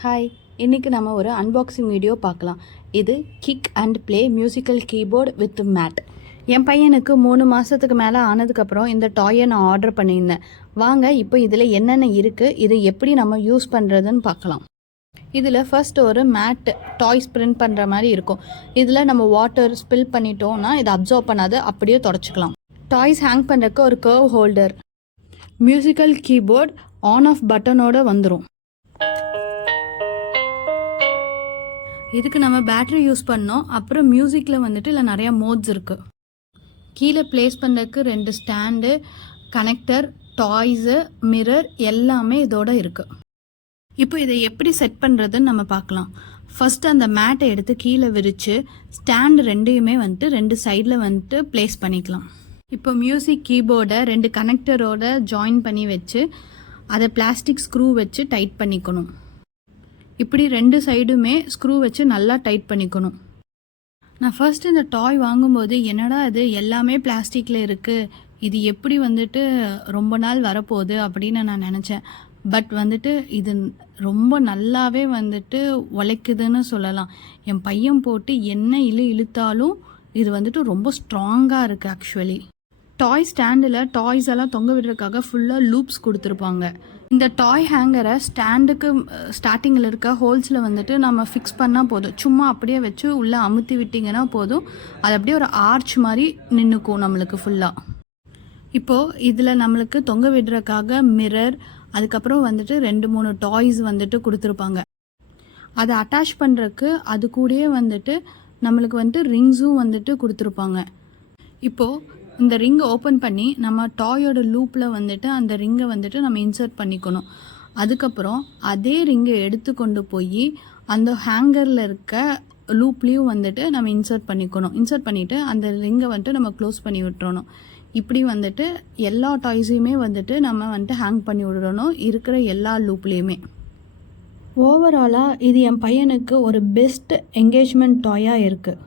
Hi, இன்றைக்கி நம்ம ஒரு அன்பாக்சிங் வீடியோ பார்க்கலாம். இது kick and play musical keyboard with mat. என் பையனுக்கு 3 மாதத்துக்கு மேலே ஆனதுக்கப்புறம் இந்த டாயை நான் ஆர்டர் பண்ணியிருந்தேன். வாங்க இப்போ இதில் என்னென்ன இருக்குது, இது எப்படி நம்ம யூஸ் பண்ணுறதுன்னு பார்க்கலாம். இதில் ஃபர்ஸ்ட் ஒரு மேட் டாய்ஸ் பிரிண்ட் பண்ணுற மாதிரி இருக்கும். இதில் நம்ம வாட்டர் ஸ்பில் பண்ணிட்டோம்னா இதை அப்சர்வ் பண்ணாது, அப்படியே தொடச்சிக்கலாம். டாய்ஸ் ஹேங் பண்ணுறதுக்கு ஒரு curve holder. Musical keyboard on off பட்டனோடு வந்துடும். இதுக்கு நம்ம பேட்டரி யூஸ் பண்ணோம். அப்புறம் மியூசிக்கில் வந்துட்டு இல்லை நிறையா மோட்ஸ் இருக்குது. கீழே ப்ளேஸ் பண்ணுறதுக்கு 2 ஸ்டாண்டு, கனெக்டர், டாய்ஸு, மிரர் எல்லாமே இதோட இருக்குது. இப்போ இதை எப்படி செட் பண்ணுறதுன்னு நம்ம பார்க்கலாம். ஃபஸ்ட்டு அந்த மேட்டை எடுத்து கீழே விரித்து ஸ்டாண்டு 2யுமே வந்துட்டு 2 சைடில் வந்துட்டு ப்ளேஸ் பண்ணிக்கலாம். இப்போ மியூசிக் கீபோர்டை 2 கனெக்டரோட ஜாயின் பண்ணி வச்சு அதை பிளாஸ்டிக் ஸ்க்ரூ வச்சு டைட் பண்ணிக்கணும். இப்படி 2 சைடுமே ஸ்க்ரூ வச்சு நல்லா டைட் பண்ணிக்கணும். நான் ஃபர்ஸ்ட் இந்த டாய் வாங்கும்போது என்னடா இது எல்லாமே பிளாஸ்டிக்கில் இருக்குது, இது எப்படி வந்துட்டு ரொம்ப நாள் வரப்போகுது அப்படின்னு நான் நினச்சேன். பட் வந்துட்டு இது ரொம்ப நல்லாவே வந்துட்டு உழைக்குதுன்னு சொல்லலாம். என் பையன் போட்டு என்ன இழுத்தாலும் இது வந்துட்டு ரொம்ப ஸ்ட்ராங்காக இருக்குது. ஆக்சுவலி டாய் ஸ்டாண்டில் டாய்ஸ் எல்லாம் தொங்க விடுறதுக்காக ஃபுல்லாக லூப்ஸ் கொடுத்துருப்பாங்க. இந்த டாய் ஹேங்கரை ஸ்டாண்டுக்கு ஸ்டார்டிங்கில் இருக்க ஹோல்ஸில் வந்துட்டு நம்ம ஃபிக்ஸ் பண்ணால் போதும். சும்மா அப்படியே வச்சு உள்ளே அமுத்தி விட்டிங்கன்னா போதும், அது அப்படியே ஒரு ஆர்ச் மாதிரி நின்றுக்கும் நம்மளுக்கு ஃபுல்லாக. இப்போது இதில் நம்மளுக்கு தொங்க விடுறதுக்காக மிரர், அதுக்கப்புறம் வந்துட்டு 2-3 டாய்ஸ் வந்துட்டு கொடுத்துருப்பாங்க. அதை அட்டாச் பண்ணுறதுக்கு அது கூடயே வந்துட்டு நம்மளுக்கு வந்துட்டு ரிங்ஸும் வந்துட்டு கொடுத்துருப்பாங்க. இப்போது இந்த ரிங்கை ஓப்பன் பண்ணி நம்ம டாயோட லூப்பில் வந்துட்டு அந்த ரிங்கை வந்துட்டு நம்ம இன்சர்ட் பண்ணிக்கணும். அதுக்கப்புறம் அதே ரிங்கை எடுத்து கொண்டு போய் அந்த ஹேங்கரில் இருக்க லூப்லேயும் வந்துட்டு நம்ம இன்சர்ட் பண்ணிக்கணும். இன்சர்ட் பண்ணிவிட்டு அந்த ரிங்கை வந்துட்டு நம்ம க்ளோஸ் பண்ணி விட்டுறணும். இப்படி வந்துட்டு எல்லா டாய்ஸையுமே வந்துட்டு நம்ம வந்துட்டு ஹேங் பண்ணி விடணும் இருக்கிற எல்லா லூப்லேயுமே. ஓவராலாக இது என் பையனுக்கு ஒரு பெஸ்ட் என்கேஜ்மெண்ட் டாயாக இருக்குது.